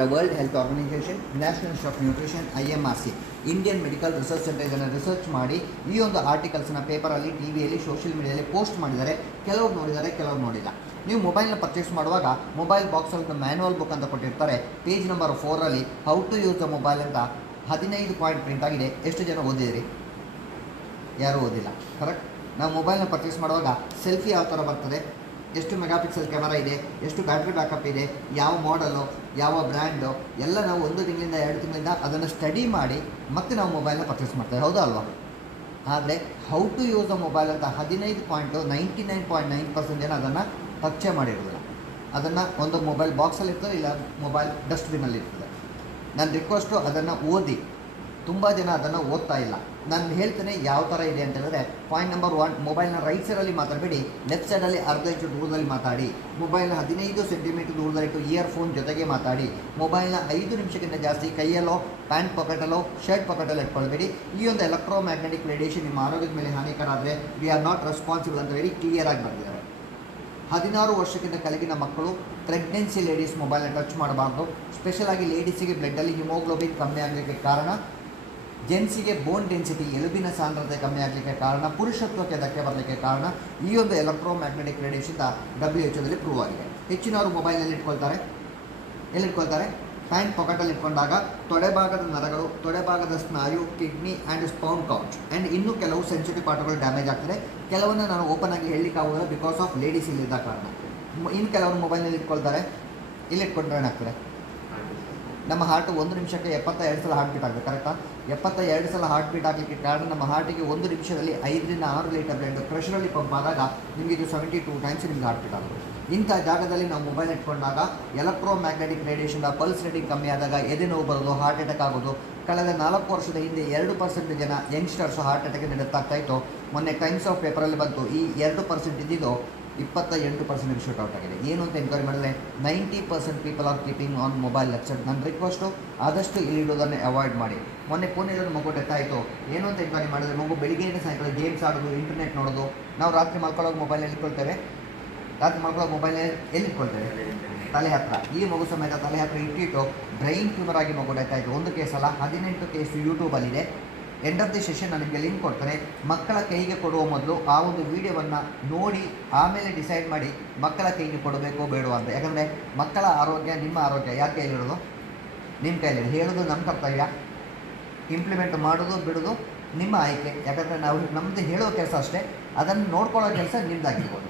The World Health Organization, National Institute of Nutrition, IMRC, Indian medical research centre ಇದನ್ನು research ಮಾಡಿ ಈ ಒಂದು ಆರ್ಟಿಕಲ್ಸ್ನ ಪೇಪರಲ್ಲಿ ಟಿ ವಿಯಲ್ಲಿ ಸೋಷಿಯಲ್ ಮೀಡಿಯಾದಲ್ಲಿ ಪೋಸ್ಟ್ ಮಾಡಿದ್ದಾರೆ. ಕೆಲವರು ನೋಡಿದ್ದಾರೆ ಕೆಲವರು ನೋಡಿಲ್ಲ. ನೀವು ಮೊಬೈಲ್ನ ಪರ್ಚೇಸ್ ಮಾಡುವಾಗ ಮೊಬೈಲ್ ಬಾಕ್ಸಲ್ಲಿ ಮ್ಯಾನುವಲ್ ಬುಕ್ ಅಂತ ಕೊಟ್ಟಿರ್ತಾರೆ. Page number ಫೋರಲ್ಲಿ how to use the mobile ಅಂತ ಹದಿನೈದು ಪಾಯಿಂಟ್ ಪ್ರಿಂಟ್ ಆಗಿದೆ. ಎಷ್ಟು ಜನ ಓದಿದಿರಿ? ಯಾರೂ ಓದಿಲ್ಲ. ಕರೆಕ್ಟ್ ನಾವು ಮೊಬೈಲ್ನ ಪರ್ಚೇಸ್ ಮಾಡುವಾಗ ಸೆಲ್ಫಿ ಯಾವ ಥರ ಬರ್ತದೆ? ಎಷ್ಟು ಮೆಗಾಪಿಕ್ಸೆಲ್ ಕ್ಯಾಮರಾ ಇದೆ, ಎಷ್ಟು ಬ್ಯಾಟ್ರಿ ಬ್ಯಾಕಪ್ ಇದೆ, ಯಾವ ಮಾಡಲು ಯಾವ ಬ್ರ್ಯಾಂಡು ಎಲ್ಲ ನಾವು ಒಂದು ತಿಂಗಳಿಂದ, ಎರಡು ತಿಂಗಳಿಂದ ಅದನ್ನು ಸ್ಟಡಿ ಮಾಡಿ ಮತ್ತೆ ನಾವು ಮೊಬೈಲ್ನ ಪರ್ಚೇಸ್ ಮಾಡ್ತೇವೆ, ಹೌದಾ ಅಲ್ವಾ? ಆದರೆ how to use a mobile ಅಂತ ಹದಿನೈದು point ninety nine point nine percent ಜನ ಅದನ್ನು ಪರಿಚಯ ಮಾಡಿರೋದಿಲ್ಲ. ಅದನ್ನು ಒಂದು ಮೊಬೈಲ್ ಬಾಕ್ಸಲ್ಲಿ ಇರ್ತದೆ, ಇಲ್ಲ ಮೊಬೈಲ್ ಡಸ್ಟ್ಬಿನಲ್ಲಿ ಇರ್ತದೆ. ನನ್ನ ರಿಕ್ವೆಸ್ಟು ಅದನ್ನು ಓದಿ. ತುಂಬ ಜನ ಅದನ್ನು ಓದ್ತಾ ಇಲ್ಲ. ನಾನು ಹೇಳ್ತೇನೆ ಯಾವ ಥರ ಇದೆ ಅಂತ ಹೇಳಿದ್ರೆ ಪಾಯಿಂಟ್ ನಂಬರ್ ಒನ್ ಮೊಬೈಲ್ನ ರೈಟ್ ಸೈಡಲ್ಲಿ ಮಾತಾಡಬೇಡಿ ಲೆಫ್ಟ್ ಸೈಡಲ್ಲಿ ಅರ್ಧ ಇಂಚು ದೂರದಲ್ಲಿ ಮಾತಾಡಿ ಮೊಬೈಲ್ನ ಹದಿನೈದು ಸೆಂಟಿಮೀಟರ್ ದೂರದಲ್ಲಿಟ್ಟು ಇಯರ್ಫೋನ್ ಜೊತೆಗೆ ಮಾತಾಡಿ ಮೊಬೈಲ್ನ ಐದು ನಿಮಿಷಕ್ಕಿಂತ ಜಾಸ್ತಿ ಕೈಯಲ್ಲೋ ಪ್ಯಾಂಟ್ ಪಾಕೆಟಲ್ಲೋ ಶರ್ಟ್ ಪಾಕೆಟಲ್ಲಿ ಇಟ್ಕೊಳ್ಬೇಡಿ. ಈ ಒಂದು ಎಲೆಕ್ಟ್ರೋ ಮ್ಯಾಗ್ನೆಟಿಕ್ ರೇಡಿಯೇಷನ್ ನಿಮ್ಮ ಆರೋಗ್ಯದ ಮೇಲೆ ಹಾನಿಕರ ಆದರೆ ವಿ ಆರ್ ನಾಟ್ ರೆಸ್ಪಾನ್ಸಿಬಲ್ ಅಂತ ಹೇಳಿ ಕ್ಲಿಯರ್ ಆಗಿ ಬಂದಿದ್ದಾರೆ. ಹದಿನಾರು ವರ್ಷಕ್ಕಿಂತ ಕೆಳಗಿನ ಮಕ್ಕಳು ಪ್ರೆಗ್ನೆನ್ಸಿ ಲೇಡೀಸ್ ಮೊಬೈಲ್ನ ಟಚ್ ಮಾಡಬಾರ್ದು. ಸ್ಪೆಷಲಾಗಿ ಲೇಡೀಸಿಗೆ ಬ್ಲಡ್ಡಲ್ಲಿ ಹಿಮೋಗ್ಲೋಬಿನ್ ಕಮ್ಮಿ ಆಗಲಿಕ್ಕೆ ಕಾರಣ ಜೆಂಟ್ಸಿಗೆ ಬೋನ್ ಡೆನ್ಸಿಟಿ ಎಲುಬಿನ ಸಾಂದ್ರತೆ ಕಮ್ಮಿ ಆಗಲಿಕ್ಕೆ ಕಾರಣ, ಪುರುಷತ್ವಕ್ಕೆ ಧಕ್ಕೆ ಬರಲಿಕ್ಕೆ ಕಾರಣ, ಈ ಒಂದು electromagnetic radiation W H ಒದಲ್ಲಿ ಪ್ರೂವ್ ಆಗಿದೆ. ಹೆಚ್ಚಿನವರು ಮೊಬೈಲಲ್ಲಿ ಇಟ್ಕೊಳ್ತಾರೆ. ಎಲ್ಲಿಟ್ಕೊಳ್ತಾರೆ ಪ್ಯಾಂಟ್ ಪಾಕೆಟಲ್ಲಿ ಇಟ್ಕೊಂಡಾಗ ತೊಡೆಭಾಗದ ನರಗಳು ತೊಡೆಭಾಗದ ಸ್ನಾಯು ಕಿಡ್ನಿ ಆ್ಯಂಡ್ ಸ್ಪೌನ್ ಕೌಚ್ ಆ್ಯಂಡ್ ಇನ್ನೂ ಕೆಲವು ಸೆನ್ಸಿಟಿವ್ ಪಾರ್ಟ್ಗಳು ಡ್ಯಾಮೇಜ್ ಆಗ್ತದೆ. ಕೆಲವನ್ನು ನಾನು ಓಪನ್ ಆಗಿ ಹೇಳಲಿಕ್ಕಾಗೋದಿಲ್ಲ ಬಿಕಾಸ್ ಆಫ್ ಲೇಡೀಸ್ ಇಲ್ಲಿದ್ದ ಕಾರಣ. ಇನ್ನು ಕೆಲವರು ಮೊಬೈಲ್ನಲ್ಲಿ ಇಟ್ಕೊಳ್ತಾರೆ. ಇಲ್ಲಿ ಇಟ್ಕೊಂಡ್ರೆ ಏನಾಗ್ತದೆ? ನಮ್ಮ ಹಾರ್ಟ್ ಒಂದು ನಿಮಿಷಕ್ಕೆ ಎಪ್ಪತ್ತ ಎರಡು ಸಲ ಹಾರ್ಟ್ ಬಿಟ್ ಆಗಬೇಕು ಕರೆಕ್ಟಾ ಎಪ್ಪತ್ತ ಎರಡು ಸಲ ಹಾರ್ಟ್ ಬೀಟ್ ಆಗಲಿಕ್ಕೆ ಕಾರಣ ನಮ್ಮ ಹಾರ್ಟಿಗೆ ಒಂದು ನಿಮಿಷದಲ್ಲಿ ಐದರಿಂದ ಆರು ಲೀಟರ್ ಬ್ಲಡ್ ಪ್ರೆಷರಲ್ಲಿ ಪಂಪ್ ಆದಾಗ ನಿಮಗೆ ಇದು ಸೆವೆಂಟಿ ಟೂ ಟೈಮ್ಸ್ ನಿಮ್ಗೆ ಹಾರ್ಟ್ ಬೀಟ್ ಆಗುತ್ತೆ. ಇಂಥ ಜಾಗದಲ್ಲಿ ನಾವು ಮೊಬೈಲ್ ಇಟ್ಕೊಂಡಾಗ electromagnetic radiation pulse rating ಕಮ್ಮಿ ಆದಾಗ ಎದೆ ನೋವು ಬರೋದು ಹಾರ್ಟ್ ಅಟ್ಯಾಕ್ ಆಗೋದು. ಕಳೆದ ನಾಲ್ಕು ವರ್ಷದ ಹಿಂದೆ ಎರಡು ಪರ್ಸೆಂಟ್ ಜನ ಯಂಗ್ಸ್ಟರ್ಸ್ ಹಾರ್ಟ್ ಅಟ್ಯಾಕ್ ನಡೀತಾಗ್ತಾ ಇತ್ತು. ಮೊನ್ನೆ ಟೈಮ್ಸ್ ಆಫ್ ಪೇಪರಲ್ಲಿ ಬಂತು. ಈ ಎರಡು ಪರ್ಸೆಂಟ್ ಇದ್ದಿದ್ದು ಇಪ್ಪತ್ತ ಎಂಟು ಪರ್ಸೆಂಟ್ ಶೂಟ್ ಔಟ್ ಆಗಿದೆ. ಏನು ಅಂತ ಎನ್ಕ್ವೈರಿ ಮಾಡಿದ್ರೆ ninety percent people are keeping on mobile left ನನ್ನ ರಿಕ್ವೆಸ್ಟು ಆದಷ್ಟು ಇಲ್ಲಿಡೋದನ್ನು ಅವಾಯ್ಡ್ ಮಾಡಿ. ಮೊನ್ನೆ ಪುಣೆಯಲ್ಲಿ ಮಗು ಡೆತ್ ಆಯಿತು. ಏನು ಅಂತ ಎನ್ಕ್ವೈರಿ ಮಾಡಿದ್ರೆ ಮಗು ಬೆಳಿಗ್ಗೆಯಿಂದ ಸಾಯಂಕಾಲ ಗೇಮ್ಸ್ ಆಡೋದು ಇಂಟರ್ನೆಟ್ ನೋಡೋದು. ನಾವು ರಾತ್ರಿ ಮಲ್ಕೊಳ್ಳೋಕೆ ಮೊಬೈಲ್ ಎಲ್ಲಿಕೊಳ್ತೇವೆ ರಾತ್ರಿ ಮಲ್ಕೊಳ್ಳೋ ಮೊಬೈಲ್ ಎಲ್ಲಿ ಇಟ್ಕೊಳ್ತೇವೆ? ತಲೆ ಹತ್ರ. ಈ ಮಗು ಸಮೇತ ತಲೆ ಹತ್ರ ಇಟ್ಟಿಟ್ಟು ಬ್ರೈನ್ ಟ್ಯೂಮರ್ ಆಗಿ ಮಗು ಡೆತ್ ಆಯಿತು. ಒಂದು ಕೇಸಲ್ಲ ಹದಿನೆಂಟು ಕೇಸು ಯೂಟ್ಯೂಬಲ್ಲಿದೆ ಎಂಡ್ ಆಫ್ ದಿ ಸೆಷನ್ ನಾನು ನಿಮಗೆ ಲಿಂಕ್ ಕೊಡ್ತಾರೆ ಮಕ್ಕಳ ಕೈಗೆ ಕೊಡುವ ಮೊದಲು ಆ ಒಂದು ವಿಡಿಯೋವನ್ನು ನೋಡಿ, ಆಮೇಲೆ ಡಿಸೈಡ್ ಮಾಡಿ ಮಕ್ಕಳ ಕೈಗೆ ಕೊಡಬೇಕೋ ಬೇಡೋ ಅಂತ. ಯಾಕಂದರೆ ಮಕ್ಕಳ ಆರೋಗ್ಯ ನಿಮ್ಮ ಆರೋಗ್ಯ. ಯಾರ ಕೈಲಿರೋದು ನಿಮ್ಮ ಕೈಲಿ ಹೇಳೋದು ನಮ್ಮ ಕರ್ತವ್ಯ. ಇಂಪ್ಲಿಮೆಂಟ್ ಮಾಡೋದು, ಬಿಡೋದು ನಿಮ್ಮ ಆಯ್ಕೆ. ಯಾಕಂದರೆ ನಾವು ನಮ್ಮದು ಹೇಳೋ ಕೆಲಸ ಅಷ್ಟೇ. ಅದನ್ನು ನೋಡ್ಕೊಳ್ಳೋ ಕೆಲಸ ನಿಮ್ಮದಾಗಿರ್ಬೋದು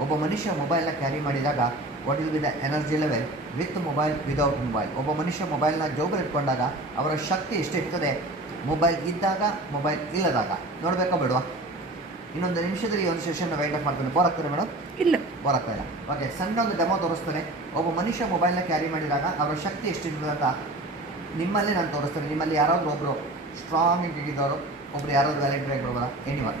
ಒಬ್ಬ ಮನುಷ್ಯ ಮೊಬೈಲ್ನ ಕ್ಯಾರಿ ಮಾಡಿದಾಗ what will be the energy level with mobile without mobile ಒಬ್ಬ ಮನುಷ್ಯ ಮೊಬೈಲ್ನ ಜೋಬಲ್ ಇಟ್ಕೊಂಡಾಗ ಅವರ ಶಕ್ತಿ ಎಷ್ಟಿರ್ತದೆ ಮೊಬೈಲ್ ಇದ್ದಾಗ ಮೊಬೈಲ್ ಇಲ್ಲದಾಗ. ನೋಡಬೇಕಾ ಬಿಡುವ? ಇನ್ನೊಂದು ನಿಮಿಷದಲ್ಲಿ ಈ ಒಂದು ಸೆಷನ್ ವೈಂಡ್ ಅಪ್ ಮಾಡ್ತಾನೆ. ಬೋರ್ ಆಗ್ತದೆ ಮೇಡಮ್ ಇಲ್ಲ. ಬೋರ್ ಇಲ್ಲ. ಓಕೆ ಸಣ್ಣ ಒಂದು ಡೆಮೋ ತೋರಿಸ್ತಾನೆ. ಒಬ್ಬ ಮನುಷ್ಯ ಮೊಬೈಲ್ನ ಕ್ಯಾರಿ ಮಾಡಿದಾಗ ಅವರ ಶಕ್ತಿ ಎಷ್ಟಿರ್ತದೆ ಅಂತ ನಿಮ್ಮಲ್ಲೇ ನಾನು ತೋರಿಸ್ತೇನೆ. ನಿಮ್ಮಲ್ಲಿ ಯಾರಾದರೂ ಒಬ್ಬರು ಸ್ಟ್ರಾಂಗ್ ಇದ್ದವರು ಒಬ್ರು ಯಾರಾದರೂ ವ್ಯಾಲಿಡ್ ಬ್ರೇಕ್ ಬರ್ಬೋದಾ ಎನಿವನ್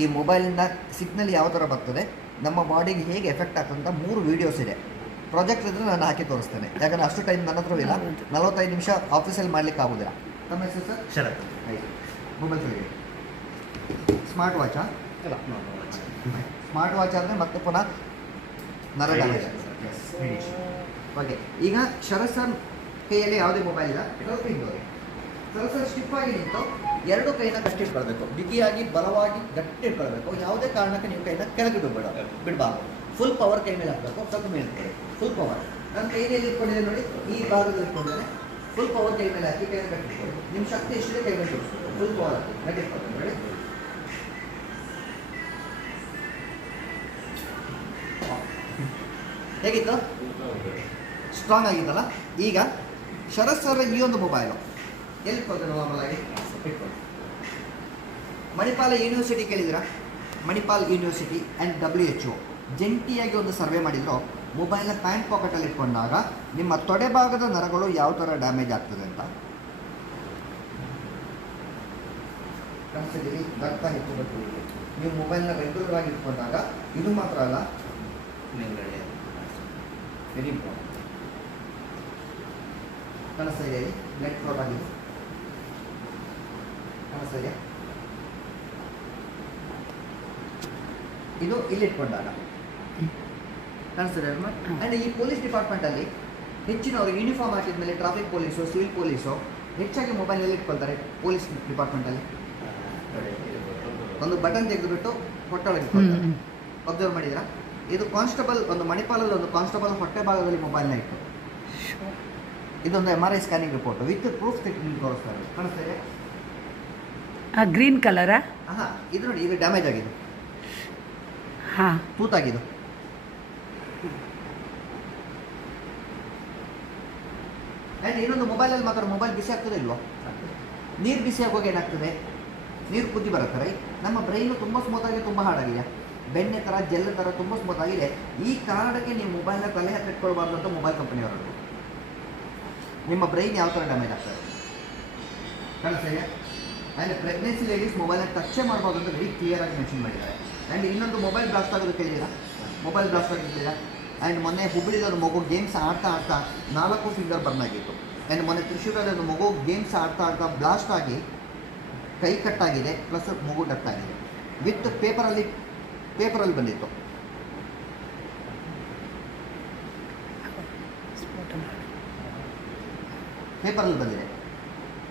ಈ ಮೊಬೈಲಿಂದ ಸಿಗ್ನಲ್ ಯಾವ ಥರ ಬರ್ತದೆ ನಮ್ಮ ಬಾಡಿಗೆ ಹೇಗೆ ಎಫೆಕ್ಟ್ ಆಗ್ತದಂತ ಮೂರು ವೀಡಿಯೋಸ್ ಇದೆ. ಪ್ರಾಜೆಕ್ಟ್ ಇದ್ರೆ ನಾನು ಹಾಕಿ ತೋರಿಸ್ತೇನೆ. ಯಾಕಂದರೆ ಅಷ್ಟು ಟೈಮ್ ನನ್ನ ಹತ್ರ ಇಲ್ಲ. ನಲವತ್ತೈದು ನಿಮಿಷ ಆಫೀಸಲ್ಲಿ ಮಾಡ್ಲಿಕ್ಕೆ ಆಗೋದಿಲ್ಲ. ನಮ್ಮ ಹೆಸರು ಸರ್ ಶರತ್. ಆಯ್ತು ಮೊಬೈಲ್ ತೆಗೆದು ಸ್ಮಾರ್ಟ್ ವಾಚಾ ಸ್ಮಾರ್ಟ್ ವಾಚ್ ಅಂದರೆ ಮತ್ತೆ ಪುನಃ ನರ ಡ್ಯಾಮೇಜ್ ಓಕೆ ಈಗ ಶರತ್ ಸರ್ ಕೈಯಲ್ಲಿ ಯಾವುದೇ ಮೊಬೈಲ್ ಇಲ್ಲ? ಶರತ್ ಸರ್ ಸ್ಟಿಪ್ ಆಗಿ ನಿಂತು. ಎರಡು ಕೈನ ಗಟ್ಟಿ ಇಟ್ಕೊಳ್ಬೇಕು ಬಿಗಿಯಾಗಿ ಬಲವಾಗಿ ಗಟ್ಟಿ ಇಟ್ಕೊಳ್ಬೇಕು ಯಾವುದೇ ಕಾರಣಕ್ಕೆ ನೀವು ಕೈನ ಕೆಳಗೆ ಬಿಡಬೇಡ. ಬಿಡಬಾರ್ದು. ಫುಲ್ ಪವರ್ ಕೈ ಮೇಲೆ ಹಾಕಬೇಕು. ಸ್ವಲ್ಪ ಮೇಲೆ ಫುಲ್ ಪವರ್ ನನ್ನ ಕೈಯಲ್ಲಿ ಇಟ್ಕೊಂಡಿದೆ ನೋಡಿ? ಈ ಭಾಗದಲ್ಲಿ ಇಟ್ಕೊಂಡಿದ್ದೇನೆ. ಫುಲ್ ಪವರ್ ಕೈ ಮೇಲೆ ಹಾಕಿ ಕೈ ಕಟ್ಟಿಟ್ಕೊಳ್ಳಿ ನಿಮ್ಮ ಶಕ್ತಿ ಎಷ್ಟಿದೆ? ಕೈ ಮೇಲೆ ಫುಲ್ ಪವರ್ ಗಟ್ಟಿ ಕಟ್ಟಿಟ್ಕೊಳ್ಳಿ ನೋಡಿ ಹೇಗಿತ್ತು? ಸ್ಟ್ರಾಂಗ್ ಆಗಿತ್ತಲ್ಲ? ಈಗ ಶರತ್ ಸರ್ ಈ ಒಂದು ಮೊಬೈಲು ಎಲ್ಲಿ ಕೊಡ್ತೇನೆ ನಾರ್ಮಲ್ ಆಗಿ Manipal university ಕೇಳಿದಿರಾ Manipal university and W H O ಜಂಟಿಯಾಗಿ ಒಂದು ಸರ್ವೆ ಮಾಡಿದ್ರು. ಮೊಬೈಲ್ನ ಪ್ಯಾಂಟ್ ಪಾಕೆಟಲ್ಲಿ ಇಟ್ಕೊಂಡಾಗ ನಿಮ್ಮ ತೊಡೆ ಭಾಗದ ನರಗಳು ಯಾವ ಥರ ಡ್ಯಾಮೇಜ್ ಆಗ್ತದೆ ಅಂತ? ಕನಸಿದ್ದೀರಿ ರಕ್ತ ಹೆಚ್ಚು ನೀವು ಮೊಬೈಲ್ನ ರೆಗ್ಯುಲರ್ ಆಗಿ ಇಟ್ಕೊಂಡಾಗ ಇದು ಮಾತ್ರ ಅಲ್ಲ ವೆರಿ ಇಂಪಾರ್ಟೆಂಟ್ ಇದೆ ನೆಟ್ ಫ್ರಾಡ್ ಆಗಿದೆ. ಇದೆಯಾ ಇದು ಇಲ್ಲಿ ಇಟ್ಕೊಂಡಾಗ. ಕಾಣಿಸ್ತಿದೆ. ಆ್ಯಂಡ್ ಈ ಪೊಲೀಸ್ ಡಿಪಾರ್ಟ್ಮೆಂಟಲ್ಲಿ ಹೆಚ್ಚಿನವರು ಯೂನಿಫಾರ್ಮ್ ಹಾಕಿದ್ಮೇಲೆ ಟ್ರಾಫಿಕ್ ಪೊಲೀಸು ಸಿವಿಲ್ ಪೊಲೀಸು ಹೆಚ್ಚಾಗಿ ಮೊಬೈಲ್ನಲ್ಲಿ ಇಟ್ಕೊಳ್ತಾರೆ ಪೊಲೀಸ್ ಡಿಪಾರ್ಟ್ಮೆಂಟಲ್ಲಿ ಒಂದು ಬಟನ್ ತೆಗೆದುಬಿಟ್ಟು ಹೊಟ್ಟೊಳಗೆ. ಅಬ್ಸರ್ವ್ ಮಾಡಿದ್ರಾ ಇದು ಕಾನ್ಸ್ಟೇಬಲ್ ಒಂದು ಮಣಿಪಾಲಲ್ಲಿ ಒಂದು ಕಾನ್ಸ್ಟೇಬಲ್ ಹೊಟ್ಟೆ ಭಾಗದಲ್ಲಿ ಮೊಬೈಲ್ನ ಇಟ್ಟು. ಇದೊಂದು M R I scanning report with proof ತೆಗೆದು ತೋರಿಸ್ತಾರೆ. ಕಾಣಿಸ್ತಾರೆ ಕಾಣಿಸ್ತಾ ಇದೆ? ಆ ಗ್ರೀನ್ ಕಲರಾ? ಹಾಂ ಇದು ನೋಡಿ ಇದು ಡ್ಯಾಮೇಜ್ ಆಗಿದೆ. ಹಾಂ. ತೂತಾಗಿದ್ದು ಆ್ಯಂಡ್ ಇನ್ನೊಂದು ಮೊಬೈಲಲ್ಲಿ ಮಾತ್ರ ಮೊಬೈಲ್ ಬಿಸಿ ಆಗ್ತದೆ ಇಲ್ವೋ? ನೀರು ಬಿಸಿ ಆಗುವಾಗ ಏನಾಗ್ತದೆ? ನೀರು ಕುದ್ದಿ ಬರುತ್ತೆ ರೈಟ್ ನಮ್ಮ ಬ್ರೈನು ತುಂಬ ಆಗಿ ತುಂಬ ಹಾಡಾಗಿದೆ ಬೆಣ್ಣೆ ಥರ ಜೆಲ್ ಥರ ತುಂಬ ಸ್ಮೂತ್ ಆಗಿದೆ. ಈ ಕಾರಣಕ್ಕೆ ನೀವು ಮೊಬೈಲ್ನ ತಲೆ ಹತ್ತಿ ಇಟ್ಕೊಳ್ಬಾರ್ದು ಅಂತ ಮೊಬೈಲ್ ಕಂಪನಿಯವರು ನಿಮ್ಮ ಬ್ರೈನ್ ಯಾವ ಥರ ಡ್ಯಾಮೇಜ್ ಆಗ್ತದೆ? ಕಾಣಿಸ್ತಾ ಆ್ಯಂಡ್ ಪ್ರೆಗ್ನೆನ್ಸಿ ಲೇಡೀಸ್ ಮೊಬೈಲ್ನ ಟಚ್ಚೇ ಮಾಡ್ಬೋದು ಅಂತ ವೆರಿ ಕ್ಲಿಯರ್ ಆಗಿ ಮೆನ್ಷನ್ ಮಾಡಿದ್ದಾರೆ. ಆ್ಯಂಡ್ ಇನ್ನೊಂದು ಮೊಬೈಲ್ ಬ್ಲಾಸ್ಟ್ ಆಗೋದು ಕೇಳಿದ್ದೀರಾ ಮೊಬೈಲ್ ಬ್ಲಾಸ್ಟ್ ಆಗಿದ್ದೀರಾ ಆ್ಯಂಡ್ ಮೊನ್ನೆ ಹುಬ್ಬಳ್ಳಿದ ಒಂದು ಮಗು ಗೇಮ್ಸ್ ಆಡ್ತಾ ಆಡ್ತಾ ನಾಲ್ಕು ಫಿಂಗರ್ ಬರ್ನ್ ಆಗಿತ್ತು. ಆ್ಯಂಡ್ ಮೊನ್ನೆ ತ್ರಿಶೂರಲ್ಲಿ ಒಂದು ಮಗು ಗೇಮ್ಸ್ ಆಡ್ತಾ ಆಡ್ತಾ ಬ್ಲಾಸ್ಟ್ ಆಗಿ ಕೈ ಕಟ್ಟಾಗಿದೆ ಪ್ಲಸ್ ಮಗು ಆಗಿದೆ. ವಿತ್ ಪೇಪರಲ್ಲಿ ಪೇಪರಲ್ಲಿ ಬಂದಿತ್ತು. ಪೇಪರಲ್ಲಿ ಬಂದಿದೆ.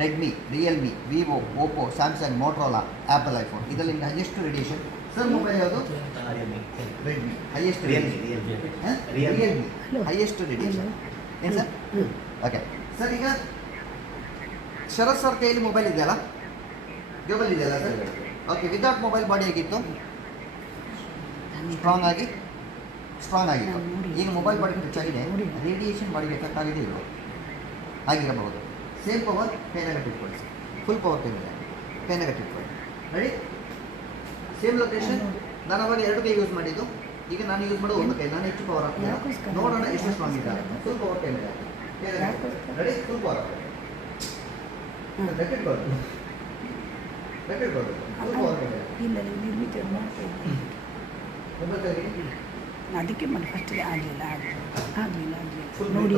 Redmi Realme Vivo Oppo Samsung Motorola Apple iPhone ಇದರಲ್ಲಿ ಹೈಯೆಸ್ಟ್ ರೇಡಿಯೇಷನ್ ಸರ್ ಮೊಬೈಲ್ ಯಾವುದು? Redmi highest Realme, Realme Realme. Realme. Highest radiation ಏನು ಸರ್. ಓಕೆ ಸರ್ ಈಗ ಶರತ್ ಸರ್ ಕೈಯಲ್ಲಿ ಮೊಬೈಲ್ ಇದೆಯಲ್ಲ? ಗೇಬಲ್ ಇದೆಯಲ್ಲ sir okay without mobile body ಆಗಿತ್ತು? ಸ್ಟ್ರಾಂಗ್ ಆಗಿ? ಸ್ಟ್ರಾಂಗ್ ಆಗಿತ್ತು. ಈಗ ಮೊಬೈಲ್ ಬಾಡಿ ಹೆಚ್ಚಾಗಿದೆ. ರೇಡಿಯೇಷನ್ ಬಾಡಿಗೆ ಎಫೆಕ್ಟ್ ಆಗಿದೆ ಇವರು ಆಗಿರಬಹುದು. ಸೇಮ್ ಪವರ್ ಕೈನಾಗ ಇಟ್ಕೊಳ್ಳಿ ಫುಲ್ ಪವರ್ ಮೇಲೆ ಕೈನಾಗ ಇಟ್ಕೊಳ್ಳಿ ರೆಡಿ ಸೇಮ್ ಲೊಕೇಶನ್ ನಾನು ಅವಾಗ ಎರಡು ಕೈ ಯೂಸ್ ಮಾಡಿದ್ದು. ಈಗ ನಾನು ಯೂಸ್ ಮಾಡೋದು ಒಂದು ಕೈ. ನಾನು ಹೆಚ್ಚು ಪವರ್ ಯಾಕೋಸ್ಕರ? ನೋಡೋಣ ಎಷ್ಟು ಸ್ಟ್ರಾಂಗ್ ಇದೆ ಫುಲ್ ಪವರ್ ಮೇಲೆ ಯಾಕೋಸ್ಕರ? Ready full power hmm. ಬೆಟ್ಟಿಟ್ಕೊಳ್ತು ಬೆಟ್ಟಿಟ್ಕೊಳ್ತು ಫುಲ್ ಪವರ್ ಮೇಲೆ ಇಲ್ಲ ನಿರ್ಮಿತ ಅದಕ್ಕೆ ಮನೆ ಆಗಲಿಲ್ಲ ಆಗಲಿಲ್ಲ ಆಗಲಿಲ್ಲ ಆಗಲಿಲ್ಲ. ನೋಡಿ